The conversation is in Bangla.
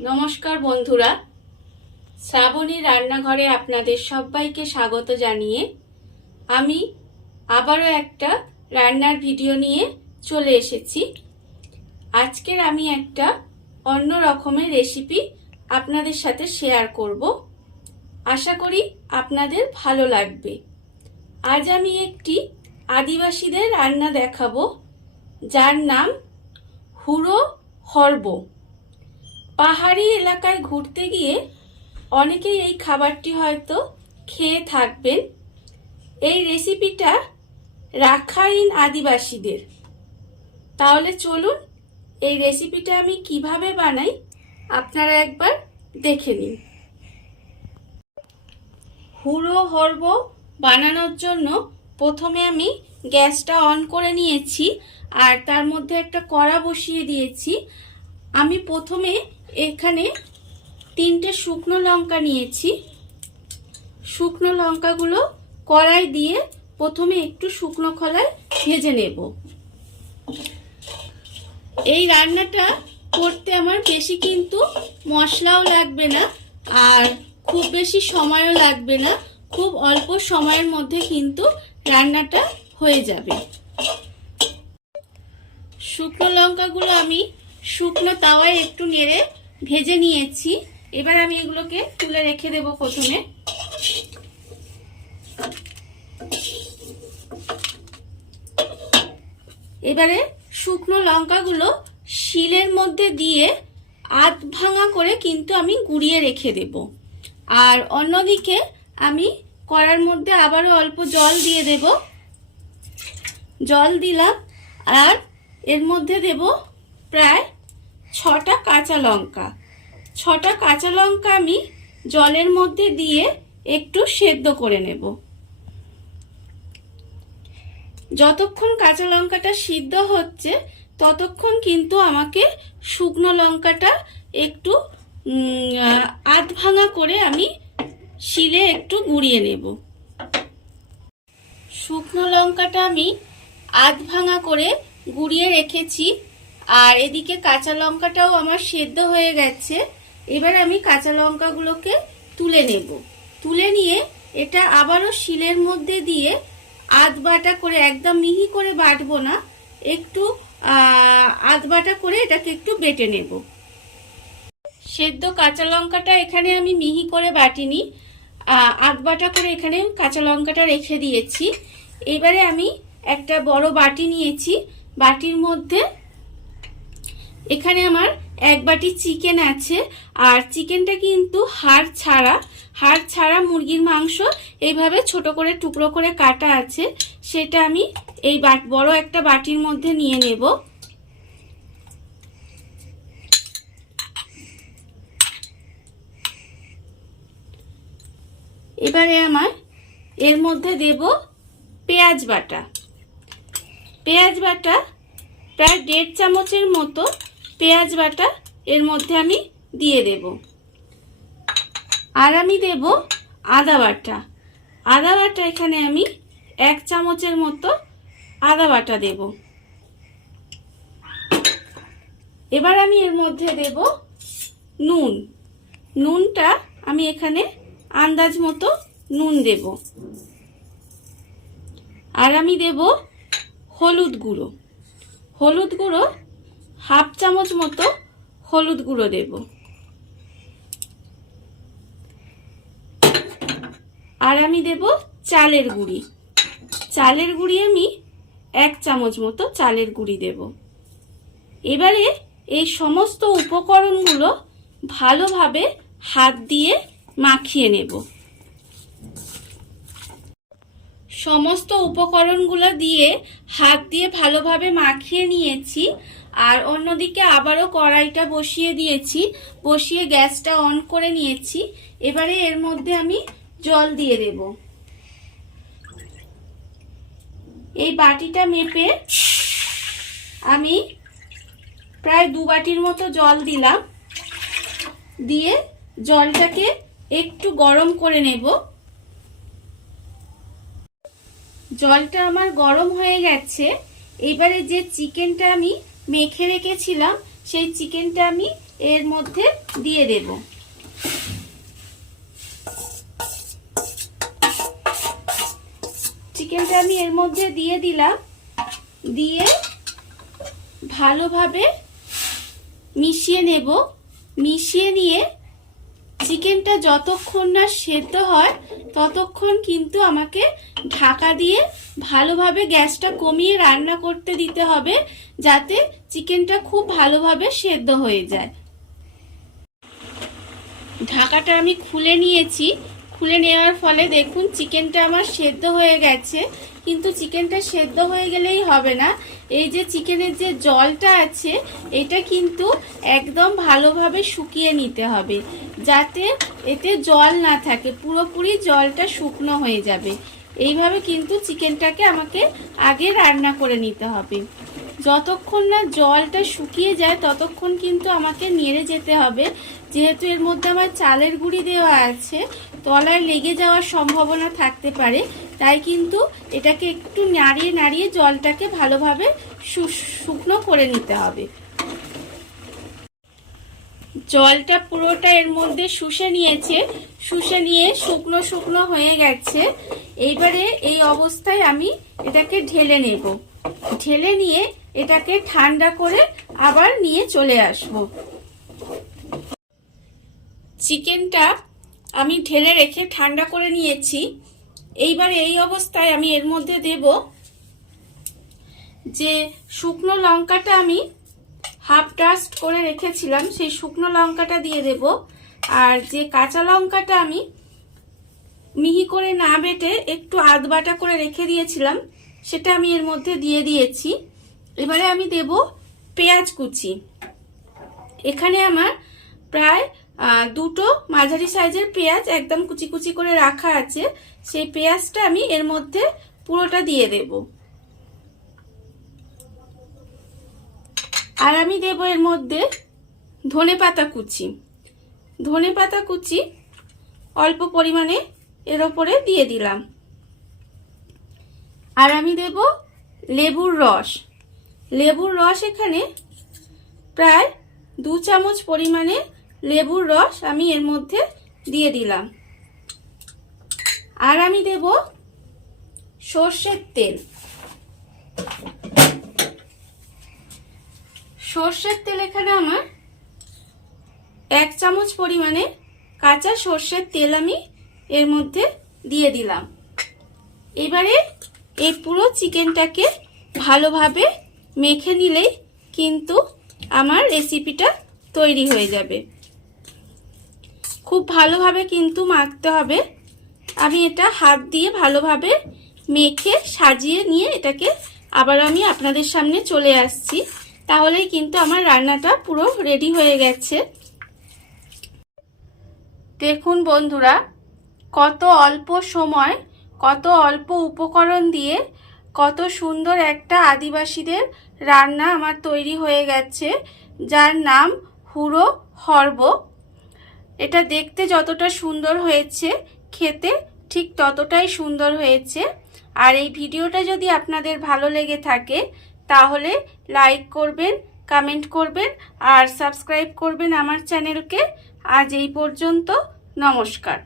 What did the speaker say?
নমস্কার বন্ধুরা, শ্রাবণী রান্নাঘরে আপনাদের সবাইকে স্বাগত জানিয়ে আমি আবারও একটা রান্নার ভিডিও নিয়ে চলে এসেছি। আজকের আমি একটা অন্য রকমের রেসিপি আপনাদের সাথে শেয়ার করব। আশা করি আপনাদের ভালো লাগবে। আজ আমি একটি আদিবাসীদের রান্না দেখাবো, যার নাম হুড়ো হরব। পাহাড়ি এলাকায় ঘুরতে গিয়ে অনেকেই এই খাবারটি হয়তো খেয়ে থাকবেন। এই রেসিপিটা রাখাইন আদিবাসীদের। তাহলে চলুন এই রেসিপিটা আমি কিভাবে বানাই আপনারা একবার দেখে নিন। হুড়ো হরব বানানোর জন্য প্রথমে আমি গ্যাসটা অন করে নিয়েছি আর তার মধ্যে একটা কড়া বসিয়ে দিয়েছি। আমি প্রথমে এখানে 3টে শুকনো লঙ্কা নিয়েছি। শুকনো লঙ্কাগুলো কড়াই দিয়ে প্রথমে একটু শুকনো খোলায় ভেজে নেব। এই রান্নাটা করতে আমার বেশি কিন্তু মশলাও লাগবে না আর খুব বেশি সময়ও লাগবে না। খুব অল্প সময়ের মধ্যে কিন্তু রান্নাটা হয়ে যাবে। শুকনো লঙ্কাগুলো আমি শুকনো তাওয়ায় একটু নেড়ে ভেজে নিয়েছি। এবার আমি এগুলোকে তুলে রেখে দেব। প্রথমে এবারে শুকনো লঙ্কাগুলো শিলের মধ্যে দিয়ে আধ ভাঙা করে কিন্তু আমি গুঁড়িয়ে রেখে দেব। আর অন্যদিকে আমি কড়ার মধ্যে আবারও অল্প জল দিয়ে দেব। জল দিলাম আর এর মধ্যে দেব প্রায় 6টা কাঁচা লঙ্কা। 6টা কাঁচা লঙ্কা আমি জলের মধ্যে দিয়ে একটু সেদ্ধ করে নেব। যতক্ষণ কাঁচা লঙ্কাটা সিদ্ধ হচ্ছে ততক্ষণ কিন্তু আমাকে শুকনো লঙ্কাটা একটু আধ ভাঙা করে আমি শিলে একটু গুঁড়িয়ে নেব। শুকনো লঙ্কাটা আমি আধ ভাঙা করে গুঁড়িয়ে রেখেছি আর এদিকে কাঁচা লঙ্কাটাও আমার সেদ্ধ হয়ে গেছে। এবার আমি কাঁচা লঙ্কাগুলোকে তুলে নেব। তুলে নিয়ে এটা আবারও শিলের মধ্যে দিয়ে আধ বাটা করে, একদম মিহি করে বাটবো না, একটু আধ বাটা করে এটাকে একটু বেটে নেব। সেদ্ধ কাঁচা লঙ্কাটা এখানে আমি মিহি করে বাটিনি, আধ বাটা করে এখানে কাঁচা লঙ্কাটা রেখে দিয়েছি। এবারে আমি একটা বড় বাটি নিয়েছি। বাটির মধ্যে এখানে আমার 1 বাটি চিকেন আছে আর চিকেনটা কিন্তু হাড় ছাড়া মুরগির মাংস এইভাবে ছোট করে টুকরো করে কাটা আছে। সেটা আমি এই বড় একটা বাটির মধ্যে নিয়ে নেব। এবারে আমার এর মধ্যে দেব পেঁয়াজ বাটা। পেঁয়াজ বাটা প্রায় 1.5 চামচের মতো পেঁয়াজ বাটা এর মধ্যে আমি দিয়ে দেব। আর আমি দেব আদা বাটা। আদা বাটা এখানে আমি 1 চামচের মতো আদা বাটা দেব। এবার আমি এর মধ্যে দেব নুন। নুনটা আমি এখানে আন্দাজ মতো নুন দেব। আর আমি দেব হলুদ গুঁড়ো। হলুদ গুঁড়ো 1/2 চামচ মতো হলুদ গুঁড়ো দেব। আর আমি দেব চালের গুঁড়ি। চালের গুঁড়ি আমি 1 চামচ মতো চালের গুঁড়ি দেব। এবারে এই সমস্ত উপকরণগুলো ভালোভাবে হাত দিয়ে মাখিয়ে নেব। সমস্ত উপকরণগুলো দিয়ে হাত দিয়ে ভালোভাবে মাখিয়ে নিয়েছি। আর অন্যদিকে আবারও কড়াইটা বসিয়ে দিয়েছি, বসিয়ে গ্যাসটা অন করে নিয়েছি। এবারে এর মধ্যে আমি জল দিয়ে দেব। এই বাটিটা মেপে আমি প্রায় 2 বাটির মতো জল দিলাম। দিয়ে জলটাকে একটু গরম করে নেব। জলটা আমার গরম হয়ে গেছে। এবারে যে চিকেনটা আমি মেখে রেখেছিলাম সেই চিকেনটা আমি এর মধ্যে দিয়ে দেব। চিকেনটা আমি এর মধ্যে দিয়ে দিলাম, দিয়ে ভালোভাবে মিশিয়ে নেব। মিশিয়ে নিয়ে চিকেনটা যতক্ষণ না সেদ্ধ হয় ততক্ষণ কিন্তু আমাকে ঢাকা দিয়ে ভালোভাবে গ্যাসটা কমিয়ে রান্না করতে দিতে হবে, যাতে চিকেনটা খুব ভালোভাবে সেদ্ধ হয়ে যায়। ঢাকাটা আমি খুলে নিয়েছি। খুলে নেওয়ার ফলে দেখুন চিকেনটা আমার সেদ্ধ হয়ে গেছে। কিন্তু চিকেনটা সেদ্ধ হয়ে গেলেই হবে না, এই যে চিকেনের যে জলটা আছে এটা কিন্তু একদম ভালোভাবে শুকিয়ে নিতে হবে, যাতে এতে জল না থাকে, পুরোপুরি জলটা শুকনো হয়ে যাবে। এইভাবে কিন্তু চিকেনটাকে আমাকে আগে রান্না করে নিতে হবে। যতক্ষণ না জলটা শুকিয়ে যায় ততক্ষণ কিন্তু আমাকে নেড়ে যেতে হবে, যেহেতু এর মধ্যে আমার চালের গুঁড়ি দেওয়া আছে, তলায় লেগে যাওয়ার সম্ভাবনা থাকতে পারে। তাই কিন্তু এটাকে একটু নাড়িয়ে নাড়িয়ে জলটাকে ভালোভাবে শুকনো করে নিতে হবে। জলটা পুরোটা এর মধ্যে শুষে নিয়েছে, শুষে নিয়ে শুকনো শুকনো হয়ে গেছে। এইবারে এই অবস্থায় আমি এটাকে ঢেলে নেব। ঢেলে নিয়ে এটাকে ঠান্ডা করে আবার নিয়ে চলে আসব। চিকেনটা আমি ঢেলে রেখে ঠান্ডা করে নিয়েছি। এইবার এই অবস্থায় আমি এর মধ্যে দেব যে শুকনো লঙ্কাটা আমি হাফ ডাস্ট করে রেখেছিলাম, সেই শুকনো লঙ্কাটা দিয়ে দেব। আর যে কাঁচা লঙ্কাটা আমি মিহি করে না বেটে একটু আধ বাটা করে রেখে দিয়েছিলাম, সেটা আমি এর মধ্যে দিয়ে দিয়েছি। এবারে আমি দেব পেঁয়াজ কুচি। এখানে আমার প্রায় দুটো মাঝারি সাইজের পেঁয়াজ একদম কুচি কুচি করে রাখা আছে, সেই পেঁয়াজটা আমি এর মধ্যে পুরোটা দিয়ে দেব। আর আমি দেব এর মধ্যে ধনেপাতা কুচি। ধনেপাতা কুচি অল্প পরিমাণে এর ওপরে দিয়ে দিলাম। আর আমি দেব লেবুর রস। লেবুর রস এখানে প্রায় 2 চামচ পরিমাণে লেবুর রস আমি এর মধ্যে দিয়ে দিলাম। আর আমি দেব সর্ষের তেল। সর্ষের তেল এখানে আমার 1 চামচ পরিমাণে কাঁচা সর্ষের তেল আমি এর মধ্যে দিয়ে দিলাম। এবারে এই পুরো চিকেনটাকে ভালোভাবে মেখে নিলেই কিন্তু আমার রেসিপিটা তৈরি হয়ে যাবে। খুব ভালোভাবে কিন্তু মাখতে হবে। আমি এটা হাত দিয়ে ভালোভাবে মেখে সাজিয়ে নিয়ে এটাকে আবার আমি আপনাদের সামনে চলে আসছি, তাহলেই কিন্তু আমার রান্নাটা পুরো রেডি হয়ে গেছে। দেখুন বন্ধুরা, কত অল্প সময়, কত অল্প উপকরণ দিয়ে কত সুন্দর একটা আদিবাসীদের রান্না আমার তৈরি হয়ে গেছে, যার নাম হুড়ো হরব। এটা দেখতে যতটা সুন্দর হয়েছে, খেতে ঠিক ততটাই সুন্দর হয়েছে। আর এই ভিডিওটা যদি আপনাদের ভালো লেগে থাকে তাহলে লাইক করবেন, কমেন্ট করবেন আর সাবস্ক্রাইব করবেন আমার চ্যানেলকে। আজ এই পর্যন্ত, নমস্কার।